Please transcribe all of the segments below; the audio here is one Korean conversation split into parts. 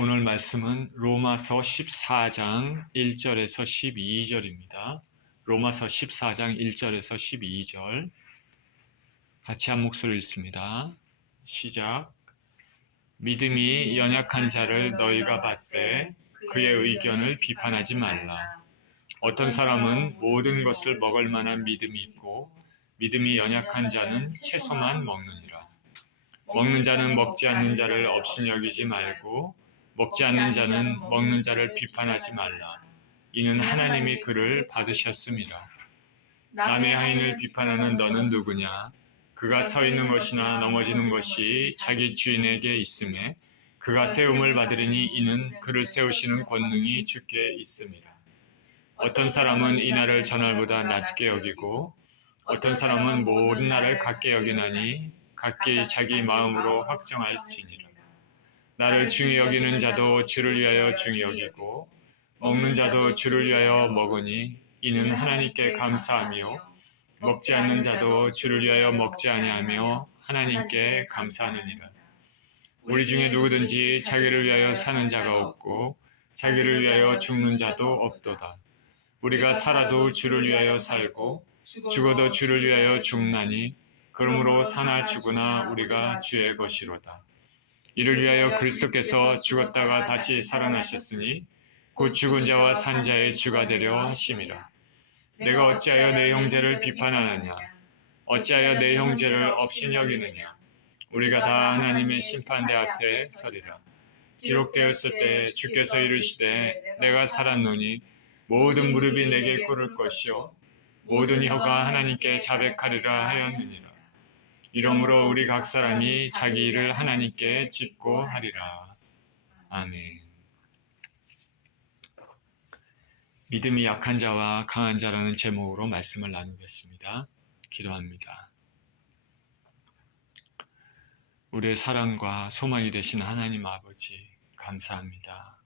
오늘 말씀은 로마서 14장 1절에서 12절입니다. 로마서 14장 1절에서 12절 같이 한 목소리 읽습니다. 시작. 믿음이 연약한 자를 너희가 받되 그의 의견을 비판하지 말라. 어떤 사람은 모든 것을 먹을 만한 믿음이 있고 믿음이 연약한 자는 채소만 먹느니라. 먹는 자는 먹지 않는 자를 업신 여기지 말고 먹지 않는 자는 먹는 자를 비판하지 말라. 이는 하나님이 그를 받으셨습니다. 남의 하인을 비판하는 너는 누구냐? 그가 서 있는 것이나 넘어지는 것이 자기 주인에게 있음에 그가 세움을 받으리니 이는 그를 세우시는 권능이 주께 있음이라. 어떤 사람은 이 날을 전날보다 낮게 여기고 어떤 사람은 모든 날을 같게 여기나니 각기 자기 마음으로 확정할지니라. 나를 중히 여기는 자도 주를 위하여 중히 여기고 먹는 자도 주를 위하여 먹으니 이는 하나님께 감사하며 먹지 않는 자도 주를 위하여 먹지 아니하며 하나님께 감사하느니라. 우리 중에 누구든지 자기를 위하여 사는 자가 없고 자기를 위하여 죽는 자도 없도다. 우리가 살아도 주를 위하여 살고 죽어도 주를 위하여 죽나니 그러므로 사나 죽으나 우리가 주의 것이로다. 이를 위하여 그리스도께서 죽었다가 다시 살아나셨으니 곧 죽은 자와 산 자의 주가 되려 하심이라. 내가 어찌하여 내 형제를 비판하느냐? 어찌하여 내 형제를 업신여기느냐? 우리가 다 하나님의 심판대 앞에 서리라. 기록되었을 때 주께서 이르시되 내가 살았노니 모든 무릎이 내게 꿇을 것이요 모든 혀가 하나님께 자백하리라 하였느니라. 이러므로 우리 각 사람이 자기 일을 하나님께 짓고 하리라. 아멘. 믿음이 약한 자와 강한 자라는 제목으로 말씀을 나누겠습니다. 기도합니다. 우리의 사랑과 소망이 되신 하나님 아버지 감사합니다.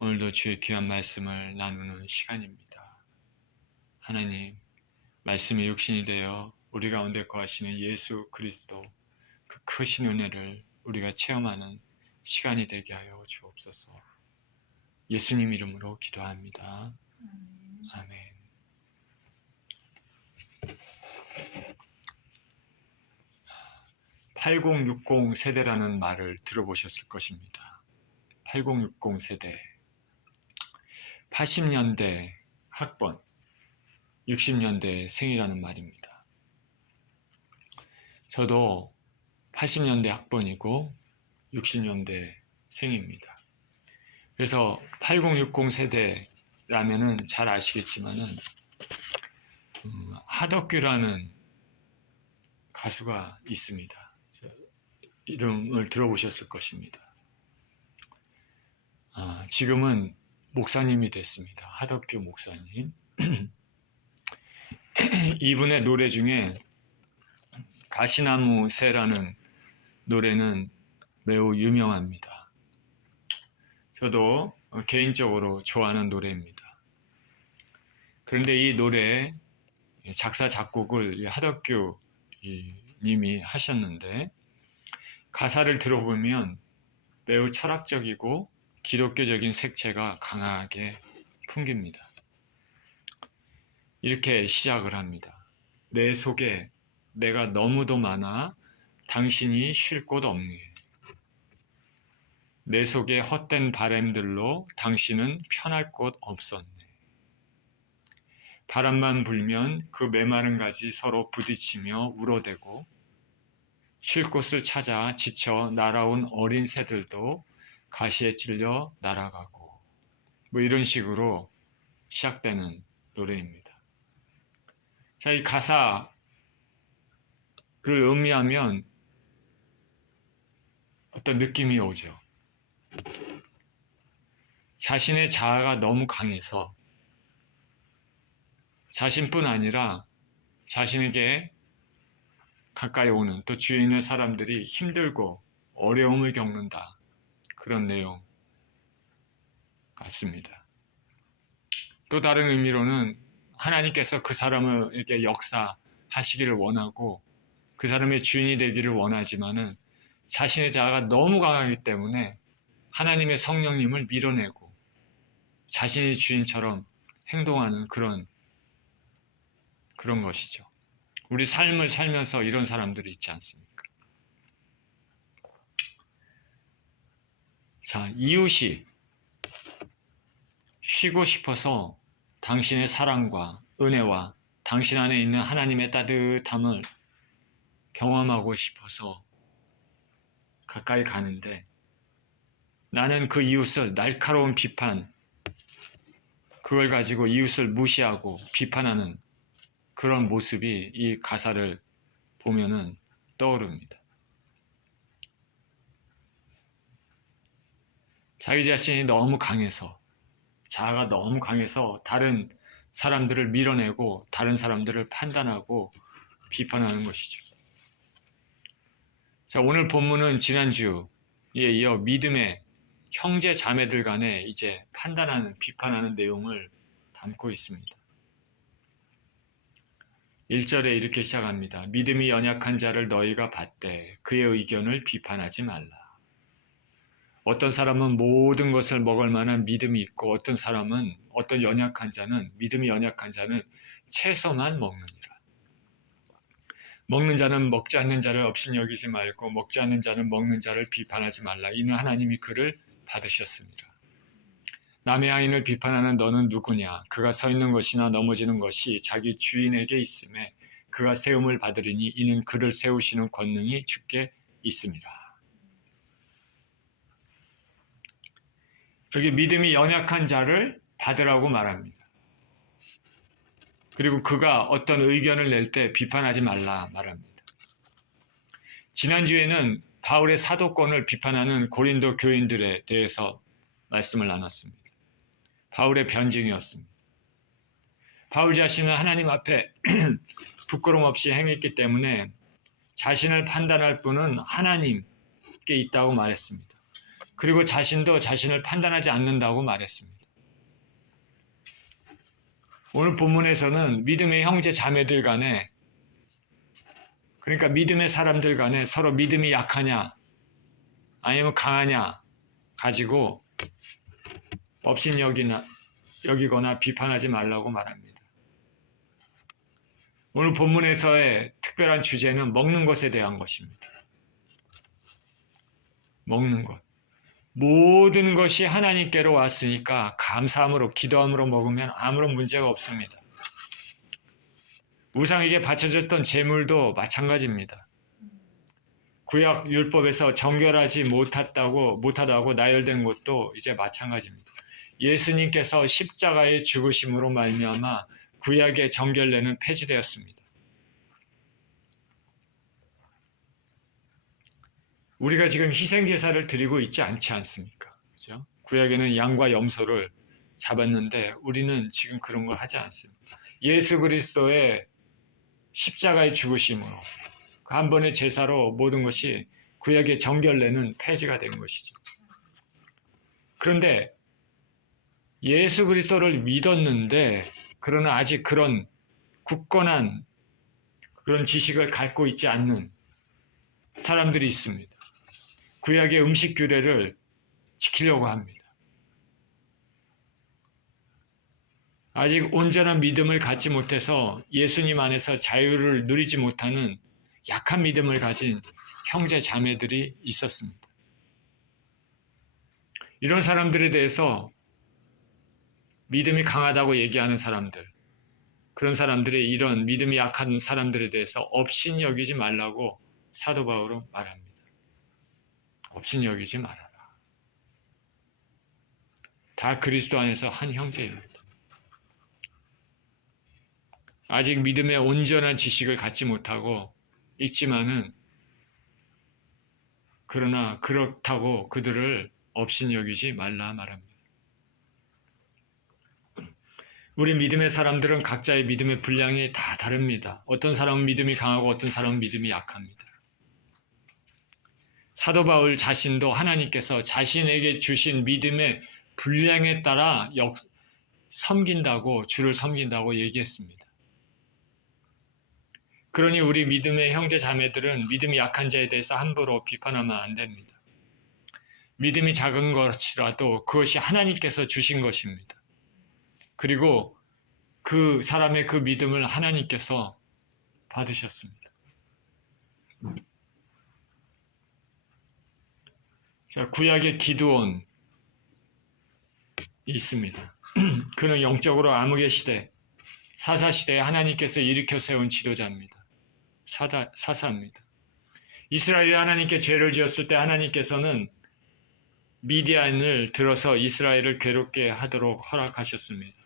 오늘도 주의 귀한 말씀을 나누는 시간입니다. 하나님, 말씀이 육신이 되어 우리 가운데 거하시는 예수 그리스도 그 크신 은혜를 우리가 체험하는 시간이 되게 하여 주옵소서. 예수님 이름으로 기도합니다. 아멘. (8060) 세대라는 말을 들어보셨을 것입니다. 8060 세대. 80년대 학번, 60년대 생이라는 말입니다. 저도 80년대 학번이고 60년대 생입니다. 그래서 8060 세대라면은 잘 아시겠지만은 하덕규라는 가수가 있습니다. 이름을 들어보셨을 것입니다. 지금은 목사님이 됐습니다. 하덕규 목사님. 이분의 노래 중에 가시나무 새라는 노래는 매우 유명합니다. 저도 개인적으로 좋아하는 노래입니다. 그런데 이 노래 작사 작곡을 하덕규 님이 하셨는데 가사를 들어보면 매우 철학적이고 기독교적인 색채가 강하게 풍깁니다. 이렇게 시작을 합니다. 내 속에 내가 너무도 많아 당신이 쉴 곳 없네. 내 속에 헛된 바람들로 당신은 편할 곳 없었네. 바람만 불면 그 메마른 가지 서로 부딪히며 울어대고 쉴 곳을 찾아 지쳐 날아온 어린 새들도 가시에 찔려 날아가고 뭐 이런 식으로 시작되는 노래입니다. 자, 이 가사를 음미하면 어떤 느낌이 오죠. 자신의 자아가 너무 강해서 자신뿐 아니라 자신에게 가까이 오는 또 주위에 있는 사람들이 힘들고 어려움을 겪는다. 그런 내용 같습니다. 또 다른 의미로는 하나님께서 그 사람을 이렇게 역사하시기를 원하고 그 사람의 주인이 되기를 원하지만은 자신의 자아가 너무 강하기 때문에 하나님의 성령님을 밀어내고 자신의 주인처럼 행동하는 그런 것이죠. 우리 삶을 살면서 이런 사람들이 있지 않습니까? 자, 이웃이 쉬고 싶어서 당신의 사랑과 은혜와 당신 안에 있는 하나님의 따뜻함을 경험하고 싶어서 가까이 가는데 나는 그 이웃을 날카로운 비판, 그걸 가지고 이웃을 무시하고 비판하는 그런 모습이 이 가사를 보면은 떠오릅니다. 자기 자신이 너무 강해서, 자아가 너무 강해서 다른 사람들을 밀어내고 다른 사람들을 판단하고 비판하는 것이죠. 자, 오늘 본문은 지난주에 이어 믿음의 형제 자매들 간에 이제 판단하는, 비판하는 내용을 담고 있습니다. 1절에 이렇게 시작합니다. 믿음이 연약한 자를 너희가 받되 그의 의견을 비판하지 말라. 어떤 사람은 모든 것을 먹을 만한 믿음이 있고 어떤 사람은, 어떤 연약한 자는, 믿음이 연약한 자는 채소만 먹느니라. 먹는 자는 먹지 않는 자를 없인 여기지 말고 먹지 않는 자는 먹는 자를 비판하지 말라. 이는 하나님이 그를 받으셨습니다. 남의 아인을 비판하는 너는 누구냐? 그가 서 있는 것이나 넘어지는 것이 자기 주인에게 있음에 그가 세움을 받으리니 이는 그를 세우시는 권능이 주께 있습니다. 여기 믿음이 연약한 자를 받으라고 말합니다. 그리고 그가 어떤 의견을 낼 때 비판하지 말라 말합니다. 지난주에는 바울의 사도권을 비판하는 고린도 교인들에 대해서 말씀을 나눴습니다. 바울의 변증이었습니다. 바울 자신은 하나님 앞에 부끄럼 없이 행했기 때문에 자신을 판단할 분은 하나님께 있다고 말했습니다. 그리고 자신도 자신을 판단하지 않는다고 말했습니다. 오늘 본문에서는 믿음의 형제 자매들 간에, 그러니까 믿음의 사람들 간에 서로 믿음이 약하냐 아니면 강하냐 가지고 업신여기거나 비판하지 말라고 말합니다. 오늘 본문에서의 특별한 주제는 먹는 것에 대한 것입니다. 먹는 것. 모든 것이 하나님께로 왔으니까 감사함으로, 기도함으로 먹으면 아무런 문제가 없습니다. 우상에게 바쳐졌던 제물도 마찬가지입니다. 구약 율법에서 정결하지 못하다고 나열된 것도 이제 마찬가지입니다. 예수님께서 십자가의 죽으심으로 말미암아 구약의 정결례는 폐지되었습니다. 우리가 지금 희생제사를 드리고 있지 않지 않습니까? 그렇죠? 구약에는 양과 염소를 잡았는데 우리는 지금 그런 걸 하지 않습니다. 예수 그리스도의 십자가의 죽으심으로 그 한 번의 제사로 모든 것이 구약의 정결례는 폐지가 된 것이죠. 그런데 예수 그리스도를 믿었는데 그러나 아직 그런 굳건한 그런 지식을 갖고 있지 않는 사람들이 있습니다. 구약의 음식 규례를 지키려고 합니다. 아직 온전한 믿음을 갖지 못해서 예수님 안에서 자유를 누리지 못하는 약한 믿음을 가진 형제 자매들이 있었습니다. 이런 사람들에 대해서 믿음이 강하다고 얘기하는 사람들, 그런 사람들이 이런 믿음이 약한 사람들에 대해서 업신여기지 말라고 사도 바울은 말합니다. 업신여기지 말아라. 다 그리스도 안에서 한 형제입니다. 아직 믿음의 온전한 지식을 갖지 못하고 있지만은 그러나 그렇다고 그들을 업신여기지 말라 말합니다. 우리 믿음의 사람들은 각자의 믿음의 분량이 다 다릅니다. 어떤 사람은 믿음이 강하고 어떤 사람은 믿음이 약합니다. 사도 바울 자신도 하나님께서 자신에게 주신 믿음의 분량에 따라 섬긴다고, 주를 섬긴다고 얘기했습니다. 그러니 우리 믿음의 형제 자매들은 믿음이 약한 자에 대해서 함부로 비판하면 안 됩니다. 믿음이 작은 것이라도 그것이 하나님께서 주신 것입니다. 그리고 그 사람의 그 믿음을 하나님께서 받으셨습니다. 자, 구약의 기드온이 있습니다. 그는 영적으로 암흑의 시대, 사사시대에 하나님께서 일으켜 세운 지도자입니다. 사사입니다. 이스라엘이 하나님께 죄를 지었을 때 하나님께서는 미디안을 들어서 이스라엘을 괴롭게 하도록 허락하셨습니다.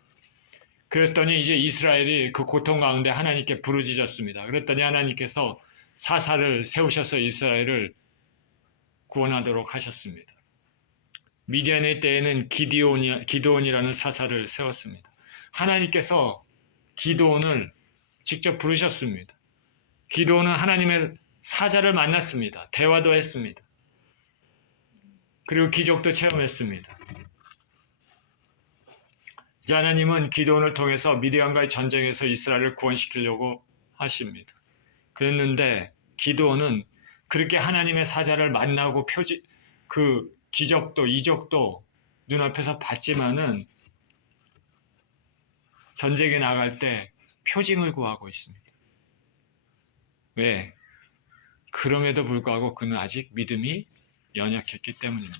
그랬더니 이제 이스라엘이 그 고통 가운데 하나님께 부르짖었습니다. 그랬더니 하나님께서 사사를 세우셔서 이스라엘을 구원하도록 하셨습니다. 미디안의 때에는 기드온이라는 사사를 세웠습니다. 하나님께서 기드온을 직접 부르셨습니다. 기드온은 하나님의 사자를 만났습니다. 대화도 했습니다. 그리고 기적도 체험했습니다. 이제 하나님은 기드온을 통해서 미디안과의 전쟁에서 이스라엘을 구원시키려고 하십니다. 그랬는데 기드온은 그렇게 하나님의 사자를 만나고 그 기적도 이적도 눈앞에서 봤지만은 전쟁에 나갈 때 표징을 구하고 있습니다. 왜? 그럼에도 불구하고 그는 아직 믿음이 연약했기 때문입니다.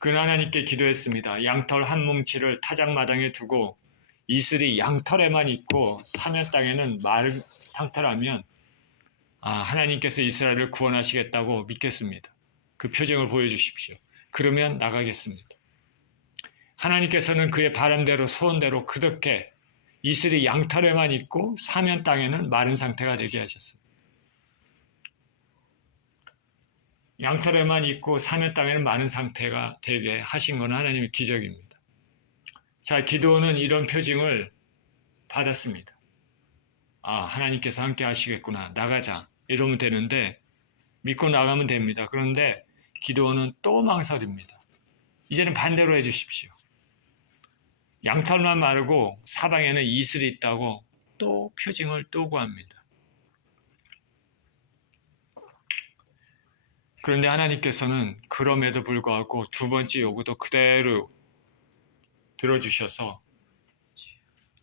그는 하나님께 기도했습니다. 양털 한 뭉치를 타작마당에 두고 이슬이 양털에만 있고 사면 땅에는 마른 상태라면 하나님께서 이스라엘을 구원하시겠다고 믿겠습니다. 그 표정을 보여주십시오. 그러면 나가겠습니다. 하나님께서는 그의 바람대로 소원대로 그렇게 이슬이 양털에만 있고 사면 땅에는 마른 상태가 되게 하셨습니다. 양털에만 있고 사면 땅에는 마른 상태가 되게 하신 것은 하나님의 기적입니다. 자, 기드온은 이런 표징을 받았습니다. 하나님께서 함께 하시겠구나. 나가자. 이러면 되는데 믿고 나가면 됩니다. 그런데 기드온은 또 망설입니다. 이제는 반대로 해주십시오. 양털만 마르고 사방에는 이슬이 있다고 또 표징을 또 구합니다. 그런데 하나님께서는 그럼에도 불구하고 두 번째 요구도 그대로 들어주셔서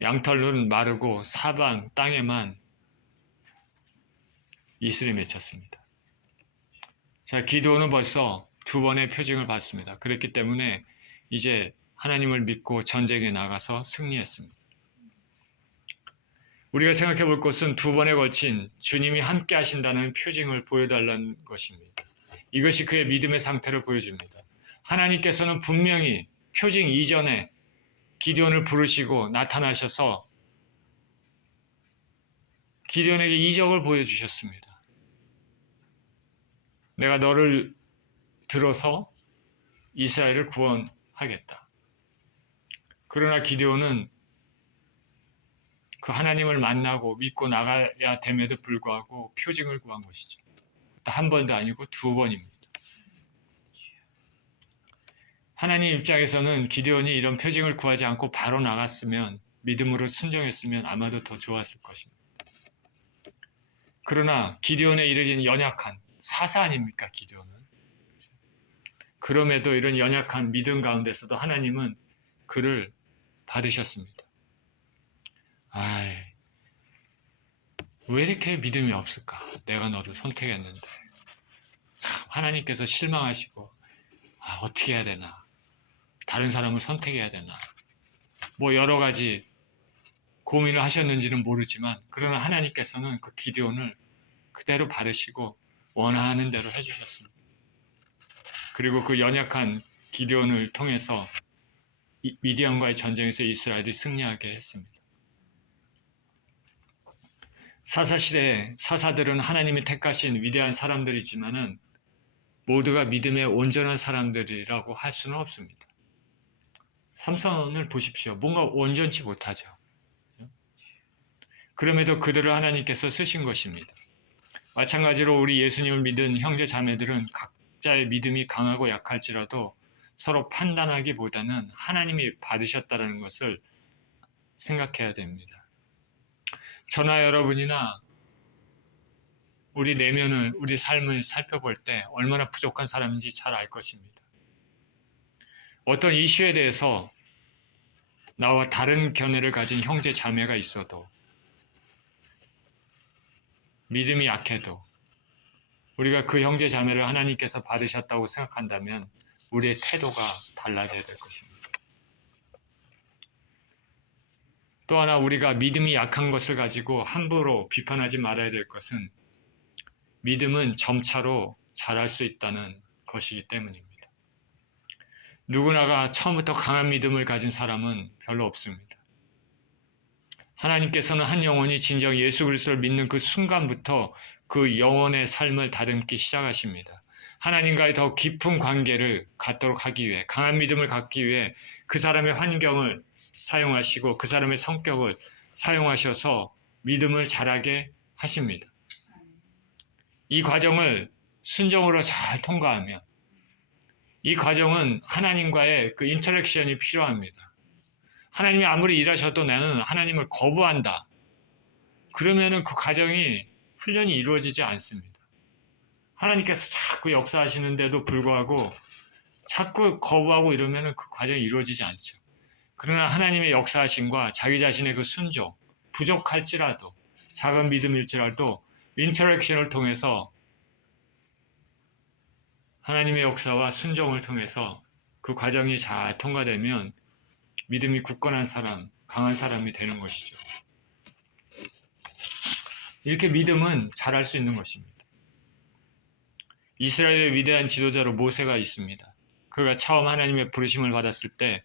양털은 마르고 사방 땅에만 이슬이 맺혔습니다. 자, 기드온은 벌써 두 번의 표징을 받습니다. 그렇기 때문에 이제 하나님을 믿고 전쟁에 나가서 승리했습니다. 우리가 생각해 볼 것은 두 번에 걸친 주님이 함께 하신다는 표징을 보여달라는 것입니다. 이것이 그의 믿음의 상태를 보여줍니다. 하나님께서는 분명히 표징 이전에 기드온을 부르시고 나타나셔서 기드온에게 이적을 보여주셨습니다. 내가 너를 들어서 이스라엘을 구원하겠다. 그러나 기드온은 그 하나님을 만나고 믿고 나가야 됨에도 불구하고 표징을 구한 것이죠. 한 번도 아니고 두 번입니다. 하나님 입장에서는 기드온이 이런 표징을 구하지 않고 바로 나갔으면, 믿음으로 순종했으면 아마도 더 좋았을 것입니다. 그러나 기드온의 이르긴 연약한 사사 아닙니까, 기드온은? 그럼에도 이런 연약한 믿음 가운데서도 하나님은 그를 받으셨습니다. 왜 이렇게 믿음이 없을까? 내가 너를 선택했는데. 참, 하나님께서 실망하시고, 어떻게 해야 되나? 다른 사람을 선택해야 되나? 뭐 여러 가지 고민을 하셨는지는 모르지만, 그러나 하나님께서는 그 기드온을 그대로 받으시고 원하는 대로 해주셨습니다. 그리고 그 연약한 기드온을 통해서 미디안과의 전쟁에서 이스라엘이 승리하게 했습니다. 사사시대에 사사들은 하나님이 택하신 위대한 사람들이지만은 모두가 믿음의 온전한 사람들이라고 할 수는 없습니다. 삼손을 보십시오. 뭔가 온전치 못하죠. 그럼에도 그들을 하나님께서 쓰신 것입니다. 마찬가지로 우리 예수님을 믿은 형제 자매들은 각자의 믿음이 강하고 약할지라도 서로 판단하기보다는 하나님이 받으셨다는 것을 생각해야 됩니다. 저나 여러분이나 우리 내면을, 우리 삶을 살펴볼 때 얼마나 부족한 사람인지 잘 알 것입니다. 어떤 이슈에 대해서 나와 다른 견해를 가진 형제 자매가 있어도, 믿음이 약해도 우리가 그 형제 자매를 하나님께서 받으셨다고 생각한다면 우리의 태도가 달라져야 될 것입니다. 또 하나 우리가 믿음이 약한 것을 가지고 함부로 비판하지 말아야 될 것은, 믿음은 점차로 자랄 수 있다는 것이기 때문입니다. 누구나가 처음부터 강한 믿음을 가진 사람은 별로 없습니다. 하나님께서는 한 영혼이 진정 예수 그리스도를 믿는 그 순간부터 그 영혼의 삶을 다듬기 시작하십니다. 하나님과의 더 깊은 관계를 갖도록 하기 위해, 강한 믿음을 갖기 위해 그 사람의 환경을 사용하시고 그 사람의 성격을 사용하셔서 믿음을 자라게 하십니다. 이 과정을 순종으로 잘 통과하면, 이 과정은 하나님과의 그 인터랙션이 필요합니다. 하나님이 아무리 일하셔도 나는 하나님을 거부한다. 그러면은 그 과정이, 훈련이 이루어지지 않습니다. 하나님께서 자꾸 역사하시는데도 불구하고 자꾸 거부하고 이러면은 그 과정이 이루어지지 않죠. 그러나 하나님의 역사하심과 자기 자신의 그 순종, 부족할지라도, 작은 믿음일지라도 인터랙션을 통해서, 하나님의 역사와 순종을 통해서 그 과정이 잘 통과되면 믿음이 굳건한 사람, 강한 사람이 되는 것이죠. 이렇게 믿음은 자랄 수 있는 것입니다. 이스라엘의 위대한 지도자로 모세가 있습니다. 그가 처음 하나님의 부르심을 받았을 때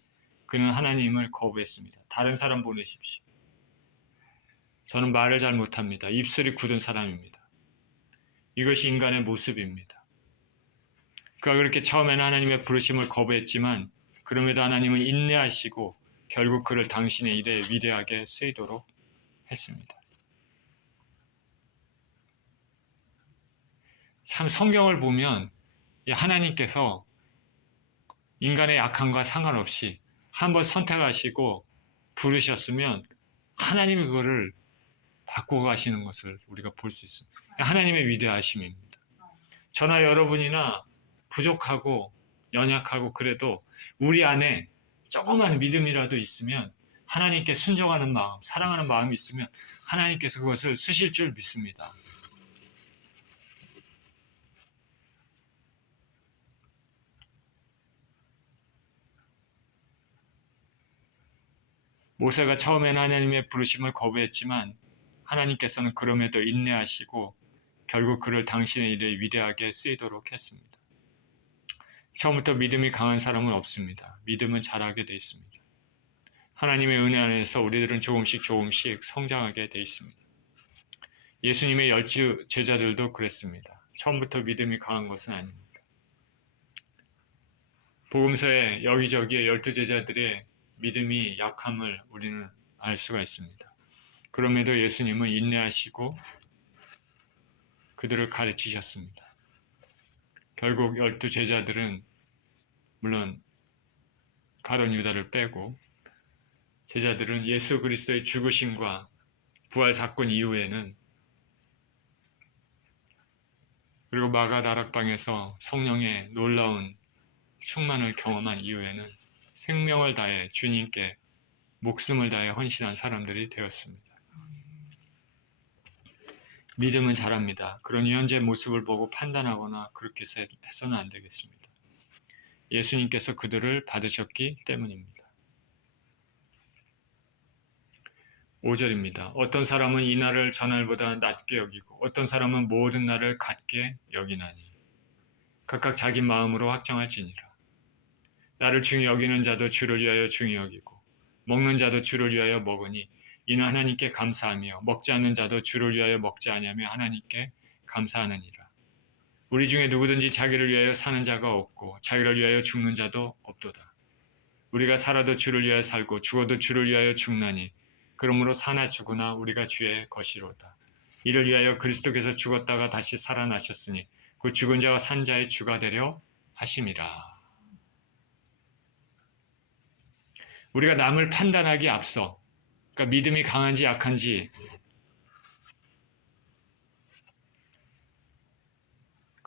그는 하나님을 거부했습니다. 다른 사람 보내십시오. 저는 말을 잘 못합니다. 입술이 굳은 사람입니다. 이것이 인간의 모습입니다. 그가 그렇게 처음에는 하나님의 부르심을 거부했지만 그럼에도 하나님은 인내하시고 결국 그를 당신의 일에 위대하게 쓰이도록 했습니다. 참 성경을 보면 하나님께서 인간의 약함과 상관없이 한번 선택하시고 부르셨으면 하나님이 그거를 바꾸어 가시는 것을 우리가 볼 수 있습니다. 하나님의 위대하심입니다. 저나 여러분이나 부족하고 연약하고 그래도 우리 안에 조그만 믿음이라도 있으면, 하나님께 순종하는 마음, 사랑하는 마음이 있으면 하나님께서 그것을 쓰실 줄 믿습니다. 모세가 처음에는 하나님의 부르심을 거부했지만 하나님께서는 그럼에도 인내하시고 결국 그를 당신의 일에 위대하게 쓰이도록 했습니다. 처음부터 믿음이 강한 사람은 없습니다. 믿음은 자라게 되어 있습니다. 하나님의 은혜 안에서 우리들은 조금씩 성장하게 되어 있습니다. 예수님의 10 제자들도 그랬습니다. 처음부터 믿음이 강한 것은 아닙니다. 복음서에 여기저기에 12 제자들의 믿음이 약함을 우리는 알 수가 있습니다. 그럼에도 예수님은 인내하시고 그들을 가르치셨습니다. 결국 12 제자들은 물론 가룟 유다를 빼고 제자들은 예수 그리스도의 죽으심과 부활 사건 이후에는, 그리고 마가다락방에서 성령의 놀라운 충만을 경험한 이후에는 생명을 다해 주님께 목숨을 다해 헌신한 사람들이 되었습니다. 믿음은 자랍니다. 그러니 현재 모습을 보고 판단하거나 그렇게 해서는 안 되겠습니다. 예수님께서 그들을 받으셨기 때문입니다. 5절입니다. 어떤 사람은 이 날을 전날보다 낮게 여기고 어떤 사람은 모든 날을 같게 여기나니 각각 자기 마음으로 확정할지니라. 나를 중히 여기는 자도 주를 위하여 중히 여기고 먹는 자도 주를 위하여 먹으니 이는 하나님께 감사하며 먹지 않는 자도 주를 위하여 먹지 아니하며 하나님께 감사하느니라. 우리 중에 누구든지 자기를 위하여 사는 자가 없고 자기를 위하여 죽는 자도 없도다. 우리가 살아도 주를 위하여 살고 죽어도 주를 위하여 죽나니 그러므로 사나 죽으나 우리가 주의 것이로다. 이를 위하여 그리스도께서 죽었다가 다시 살아나셨으니 그 죽은 자와 산 자의 주가 되려 하심이라. 우리가 남을 판단하기 앞서, 그러니까 믿음이 강한지 약한지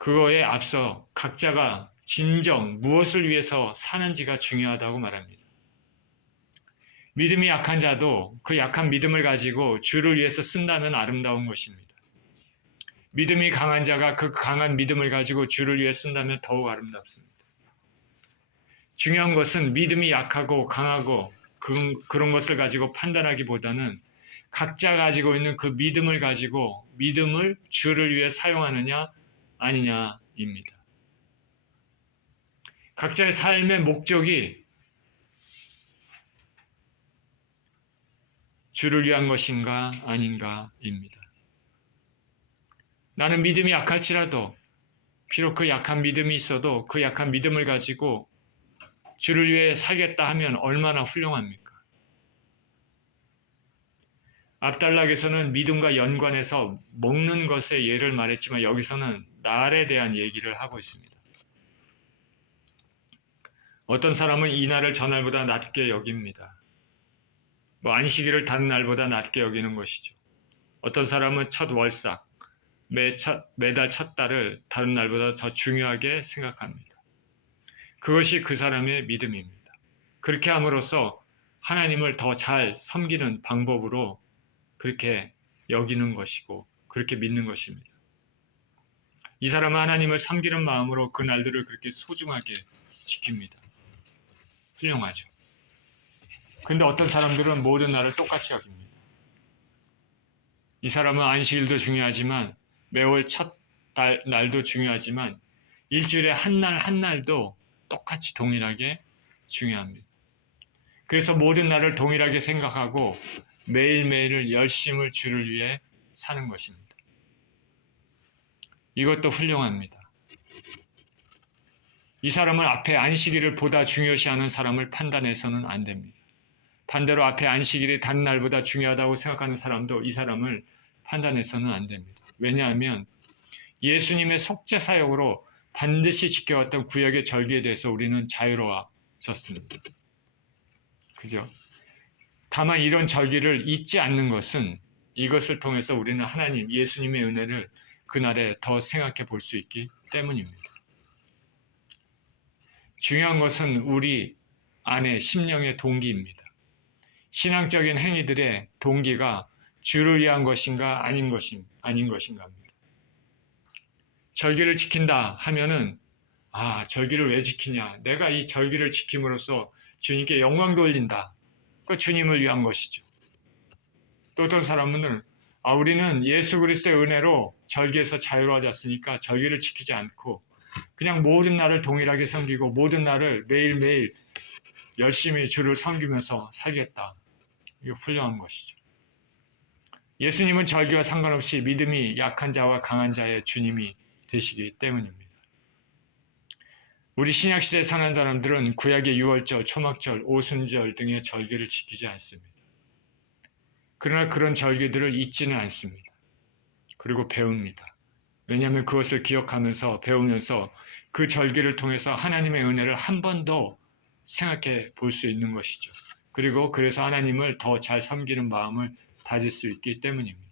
그거에 앞서 각자가 진정 무엇을 위해서 사는지가 중요하다고 말합니다. 믿음이 약한 자도 그 약한 믿음을 가지고 주를 위해서 쓴다면 아름다운 것입니다. 믿음이 강한 자가 그 강한 믿음을 가지고 주를 위해 쓴다면 더욱 아름답습니다. 중요한 것은 믿음이 약하고 강하고 그런 것을 가지고 판단하기보다는 각자 가지고 있는 그 믿음을 가지고 믿음을 주를 위해 사용하느냐 아니냐입니다. 각자의 삶의 목적이 주를 위한 것인가 아닌가입니다. 나는 믿음이 약할지라도 비록 그 약한 믿음이 있어도 그 약한 믿음을 가지고 주를 위해 살겠다 하면 얼마나 훌륭합니까? 앞단락에서는 믿음과 연관해서 먹는 것의 예를 말했지만 여기서는 날에 대한 얘기를 하고 있습니다. 어떤 사람은 이 날을 전날보다 낮게 여깁니다. 안식일을 다른 날보다 낮게 여기는 것이죠. 어떤 사람은 첫 월삭, 매달 첫 달을 다른 날보다 더 중요하게 생각합니다. 그것이 그 사람의 믿음입니다. 그렇게 함으로써 하나님을 더 잘 섬기는 방법으로 그렇게 여기는 것이고 그렇게 믿는 것입니다. 이 사람은 하나님을 섬기는 마음으로 그 날들을 그렇게 소중하게 지킵니다. 훌륭하죠. 근데 어떤 사람들은 모든 날을 똑같이 여깁니다. 이 사람은 안식일도 중요하지만 매월 첫 날도 중요하지만 일주일에 한 날 한 날도 똑같이 동일하게 중요합니다. 그래서 모든 날을 동일하게 생각하고 매일매일을 열심을 주를 위해 사는 것입니다. 이것도 훌륭합니다. 이 사람은 앞에 안식일을 보다 중요시하는 사람을 판단해서는 안 됩니다. 반대로 앞에 안식일이 다른 날보다 중요하다고 생각하는 사람도 이 사람을 판단해서는 안 됩니다. 왜냐하면 예수님의 속죄 사역으로 반드시 지켜왔던 구약의 절기에 대해서 우리는 자유로워졌습니다. 그죠? 다만 이런 절기를 잊지 않는 것은 이것을 통해서 우리는 하나님, 예수님의 은혜를 그날에 더 생각해 볼 수 있기 때문입니다. 중요한 것은 우리 안에 심령의 동기입니다. 신앙적인 행위들의 동기가 주를 위한 것인가 아닌 것인가 합니다. 절기를 지킨다 하면은 절기를 왜 지키냐? 내가 이 절기를 지킴으로써 주님께 영광 돌린다. 그 주님을 위한 것이죠. 또 어떤 사람은 우리는 예수 그리스도의 은혜로 절기에서 자유로워졌으니까 절기를 지키지 않고 그냥 모든 날을 동일하게 섬기고 모든 날을 매일매일 열심히 주를 섬기면서 살겠다. 이게 훌륭한 것이죠. 예수님은 절기와 상관없이 믿음이 약한 자와 강한 자의 주님이 되시기 때문입니다. 우리 신약시대에 사는 사람들은 구약의 유월절, 초막절, 오순절 등의 절기를 지키지 않습니다. 그러나 그런 절기들을 잊지는 않습니다. 그리고 배웁니다. 왜냐하면 그것을 기억하면서 배우면서 그 절기를 통해서 하나님의 은혜를 한 번 더 생각해 볼 수 있는 것이죠. 그리고 그래서 하나님을 더 잘 섬기는 마음을 다질 수 있기 때문입니다.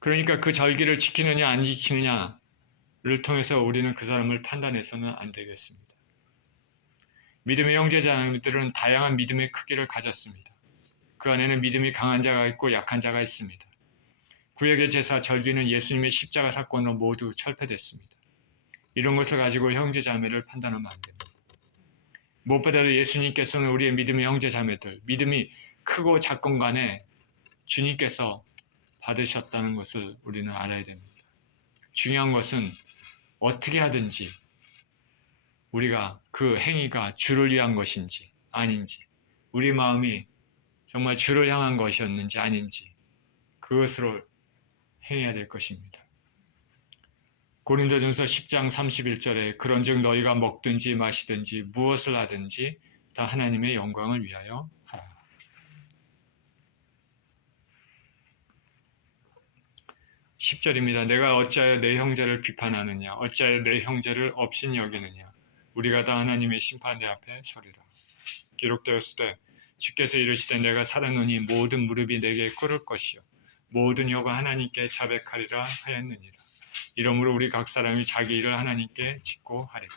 그러니까 그 절기를 지키느냐 안 지키느냐를 통해서 우리는 그 사람을 판단해서는 안 되겠습니다. 믿음의 형제자매들은 다양한 믿음의 크기를 가졌습니다. 그 안에는 믿음이 강한 자가 있고 약한 자가 있습니다. 구약의 제사 절기는 예수님의 십자가 사건으로 모두 철폐됐습니다. 이런 것을 가지고 형제자매를 판단하면 안 됩니다. 무엇보다도 예수님께서는 우리의 믿음의 형제자매들, 믿음이 크고 작건 간에 주님께서 받으셨다는 것을 우리는 알아야 됩니다. 중요한 것은 어떻게 하든지 우리가 그 행위가 주를 위한 것인지 아닌지, 우리 마음이 정말 주를 향한 것이었는지 아닌지 그것으로 행해야 될 것입니다. 고린도전서 10장 31절에 그런즉 너희가 먹든지 마시든지 무엇을 하든지 다 하나님의 영광을 위하여 하라. 10절입니다. 내가 어찌하여 내 형제를 비판하느냐 어찌하여 내 형제를 업신 여기느냐 우리가 다 하나님의 심판대 앞에 서리라. 기록되었을 때 주께서 이르시되 내가 살았노니 모든 무릎이 내게 꿇을 것이요 모든 혀가 하나님께 자백하리라 하였느니라. 이러므로 우리 각 사람이 자기 일을 하나님께 짓고 하리라.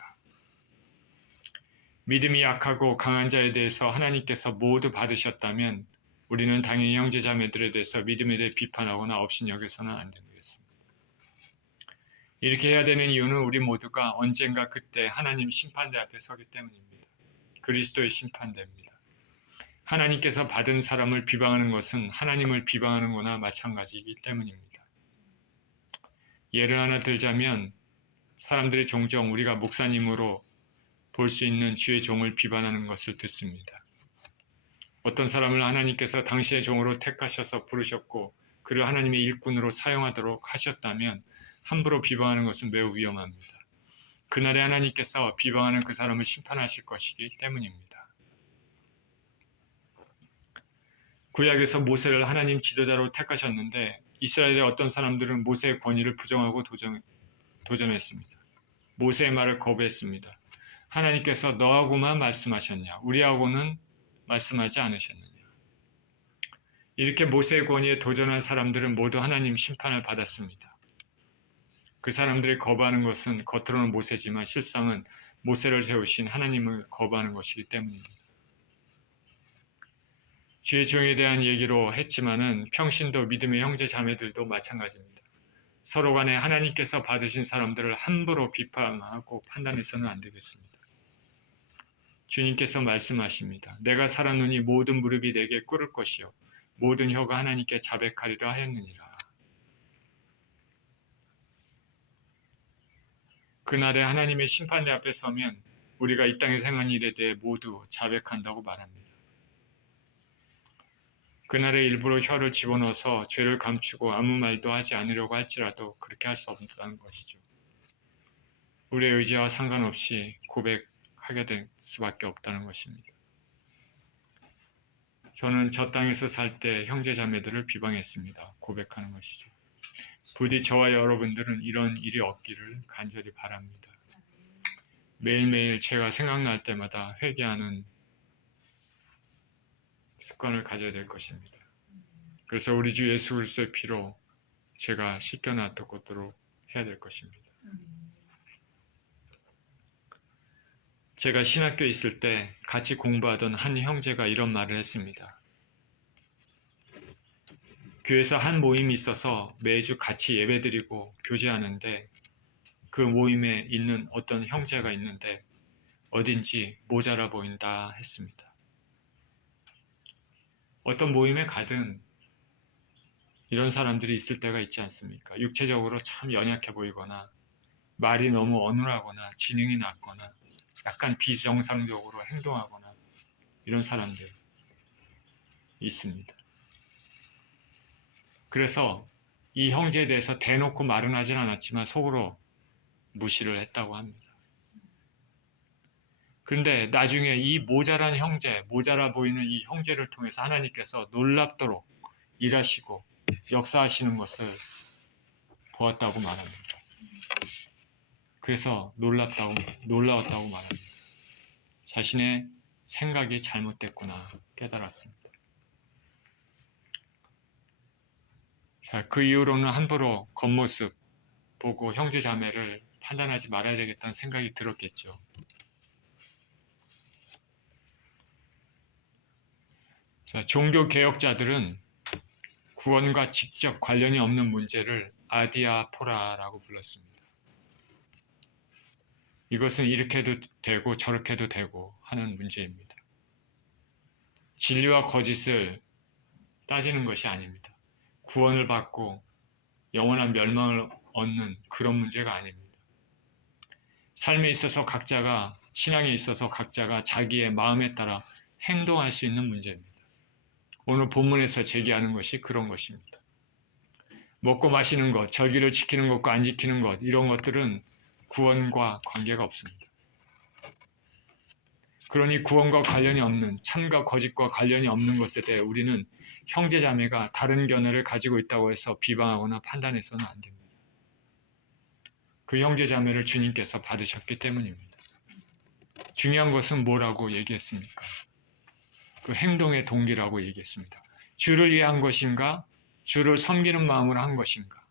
믿음이 약하고 강한 자에 대해서 하나님께서 모두 받으셨다면 우리는 당연히 형제 자매들에 대해서 믿음에 대해 비판하거나 업신여겨서는 안 되겠습니다. 이렇게 해야 되는 이유는 우리 모두가 언젠가 그때 하나님 심판대 앞에 서기 때문입니다. 그리스도의 심판대입니다. 하나님께서 받은 사람을 비방하는 것은 하나님을 비방하는 거나 마찬가지이기 때문입니다. 예를 하나 들자면 사람들이 종종 우리가 목사님으로 볼 수 있는 주의 종을 비판하는 것을 듣습니다. 어떤 사람을 하나님께서 당신의 종으로 택하셔서 부르셨고 그를 하나님의 일꾼으로 사용하도록 하셨다면 함부로 비방하는 것은 매우 위험합니다. 그날에 하나님께서 비방하는 그 사람을 심판하실 것이기 때문입니다. 구약에서 모세를 하나님 지도자로 택하셨는데 이스라엘의 어떤 사람들은 모세의 권위를 부정하고 도전했습니다. 모세의 말을 거부했습니다. 하나님께서 너하고만 말씀하셨냐? 우리하고는 말씀하지 않으셨느냐? 이렇게 모세의 권위에 도전한 사람들은 모두 하나님 심판을 받았습니다. 그 사람들이 거부하는 것은 겉으로는 모세지만 실상은 모세를 세우신 하나님을 거부하는 것이기 때문입니다. 주의 종에 대한 얘기로 했지만은 평신도 믿음의 형제 자매들도 마찬가지입니다. 서로 간에 하나님께서 받으신 사람들을 함부로 비판하고 판단해서는 안 되겠습니다. 주님께서 말씀하십니다. 내가 살았노니 모든 무릎이 내게 꿇을 것이요 모든 혀가 하나님께 자백하리라 하였느니라. 그날에 하나님의 심판대 앞에 서면 우리가 이 땅에서 행한 일에 대해 모두 자백한다고 말합니다. 그날에 일부러 혀를 집어넣어서 죄를 감추고 아무 말도 하지 않으려고 할지라도 그렇게 할 수 없다는 것이죠. 우리의 의지와 상관없이 고백하게 될 수밖에 없다는 것입니다. 저는 저 땅에서 살 때 형제 자매들을 비방했습니다. 고백하는 것이죠. 부디 저와 여러분들은 이런 일이 없기를 간절히 바랍니다. 매일매일 제가 생각날 때마다 회개하는 습관을 가져야 될 것입니다. 그래서 우리 주 예수 그리스도의 피로 제가 씻겨놨도록 해야 될 것입니다. 제가 신학교에 있을 때 같이 공부하던 한 형제가 이런 말을 했습니다. 교회에서 한 모임이 있어서 매주 같이 예배드리고 교제하는데 그 모임에 있는 어떤 형제가 있는데 어딘지 모자라 보인다 했습니다. 어떤 모임에 가든 이런 사람들이 있을 때가 있지 않습니까? 육체적으로 참 연약해 보이거나 말이 너무 어눌하거나 지능이 낮거나 약간 비정상적으로 행동하거나 이런 사람들 있습니다. 그래서 이 형제에 대해서 대놓고 말은 하진 않았지만 속으로 무시를 했다고 합니다. 그런데 나중에 이 모자란 형제, 모자라 보이는 이 형제를 통해서 하나님께서 놀랍도록 일하시고 역사하시는 것을 보았다고 말합니다. 그래서 놀라웠다고 말합니다. 자신의 생각이 잘못됐구나 깨달았습니다. 자, 그 이후로는 함부로 겉모습 보고 형제 자매를 판단하지 말아야 되겠다는 생각이 들었겠죠. 자, 종교 개혁자들은 구원과 직접 관련이 없는 문제를 아디아포라라고 불렀습니다. 이것은 이렇게도 되고 저렇게도 되고 하는 문제입니다. 진리와 거짓을 따지는 것이 아닙니다. 구원을 받고 영원한 멸망을 얻는 그런 문제가 아닙니다. 삶에 있어서 각자가, 신앙에 있어서 각자가 자기의 마음에 따라 행동할 수 있는 문제입니다. 오늘 본문에서 제기하는 것이 그런 것입니다. 먹고 마시는 것, 절기를 지키는 것과 안 지키는 것, 이런 것들은 구원과 관계가 없습니다. 그러니 구원과 관련이 없는, 참과 거짓과 관련이 없는 것에 대해 우리는 형제자매가 다른 견해를 가지고 있다고 해서 비방하거나 판단해서는 안 됩니다. 그 형제자매를 주님께서 받으셨기 때문입니다. 중요한 것은 뭐라고 얘기했습니까? 그 행동의 동기라고 얘기했습니다. 주를 위한 것인가? 주를 섬기는 마음으로 한 것인가?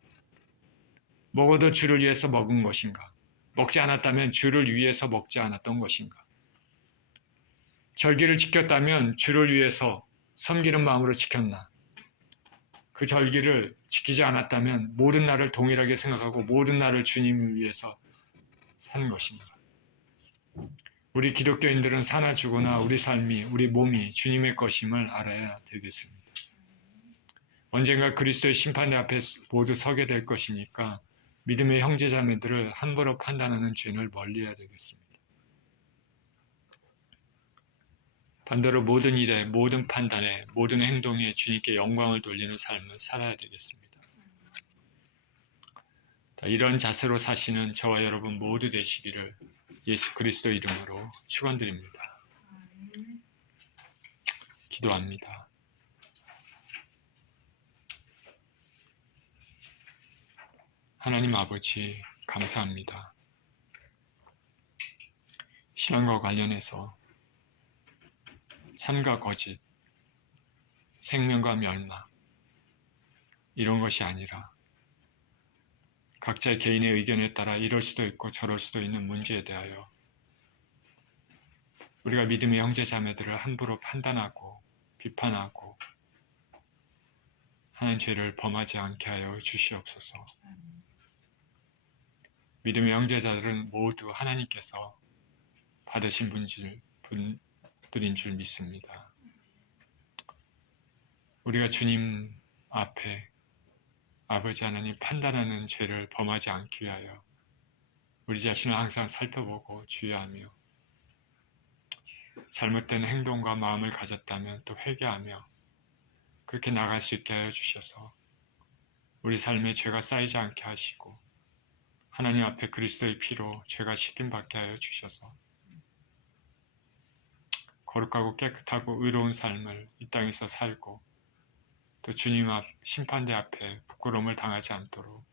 먹어도 주를 위해서 먹은 것인가? 먹지 않았다면 주를 위해서 먹지 않았던 것인가? 절기를 지켰다면 주를 위해서 섬기는 마음으로 지켰나? 그 절기를 지키지 않았다면 모든 날을 동일하게 생각하고 모든 날을 주님을 위해서 산 것인가? 우리 기독교인들은 사나 죽으나 우리 삶이, 우리 몸이 주님의 것임을 알아야 되겠습니다. 언젠가 그리스도의 심판대 앞에 모두 서게 될 것이니까 믿음의 형제자매들을 함부로 판단하는 죄를 멀리해야 되겠습니다. 반대로 모든 일에, 모든 판단에, 모든 행동에 주님께 영광을 돌리는 삶을 살아야 되겠습니다. 이런 자세로 사시는 저와 여러분 모두 되시기를 예수 그리스도 이름으로 축원드립니다. 기도합니다. 하나님 아버지 감사합니다. 신앙과 관련해서 참과 거짓, 생명과 멸망 이런 것이 아니라 각자의 개인의 의견에 따라 이럴 수도 있고 저럴 수도 있는 문제에 대하여 우리가 믿음의 형제 자매들을 함부로 판단하고 비판하고 하는 죄를 범하지 않게 하여 주시옵소서. 믿음의 형제자들은 모두 하나님께서 받으신 분들인 줄 믿습니다. 우리가 주님 앞에 아버지 하나님 판단하는 죄를 범하지 않기 위하여 우리 자신을 항상 살펴보고 주의하며 잘못된 행동과 마음을 가졌다면 또 회개하며 그렇게 나갈 수 있게 하여 주셔서 우리 삶에 죄가 쌓이지 않게 하시고 하나님 앞에 그리스도의 피로 죄가 씻김받게 하여 주셔서 거룩하고 깨끗하고 의로운 삶을 이 땅에서 살고 또 주님 앞 심판대 앞에 부끄러움을 당하지 않도록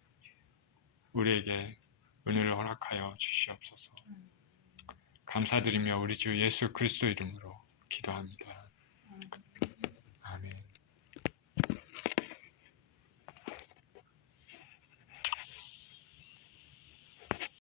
우리에게 은혜를 허락하여 주시옵소서. 감사드리며 우리 주 예수 그리스도 이름으로 기도합니다.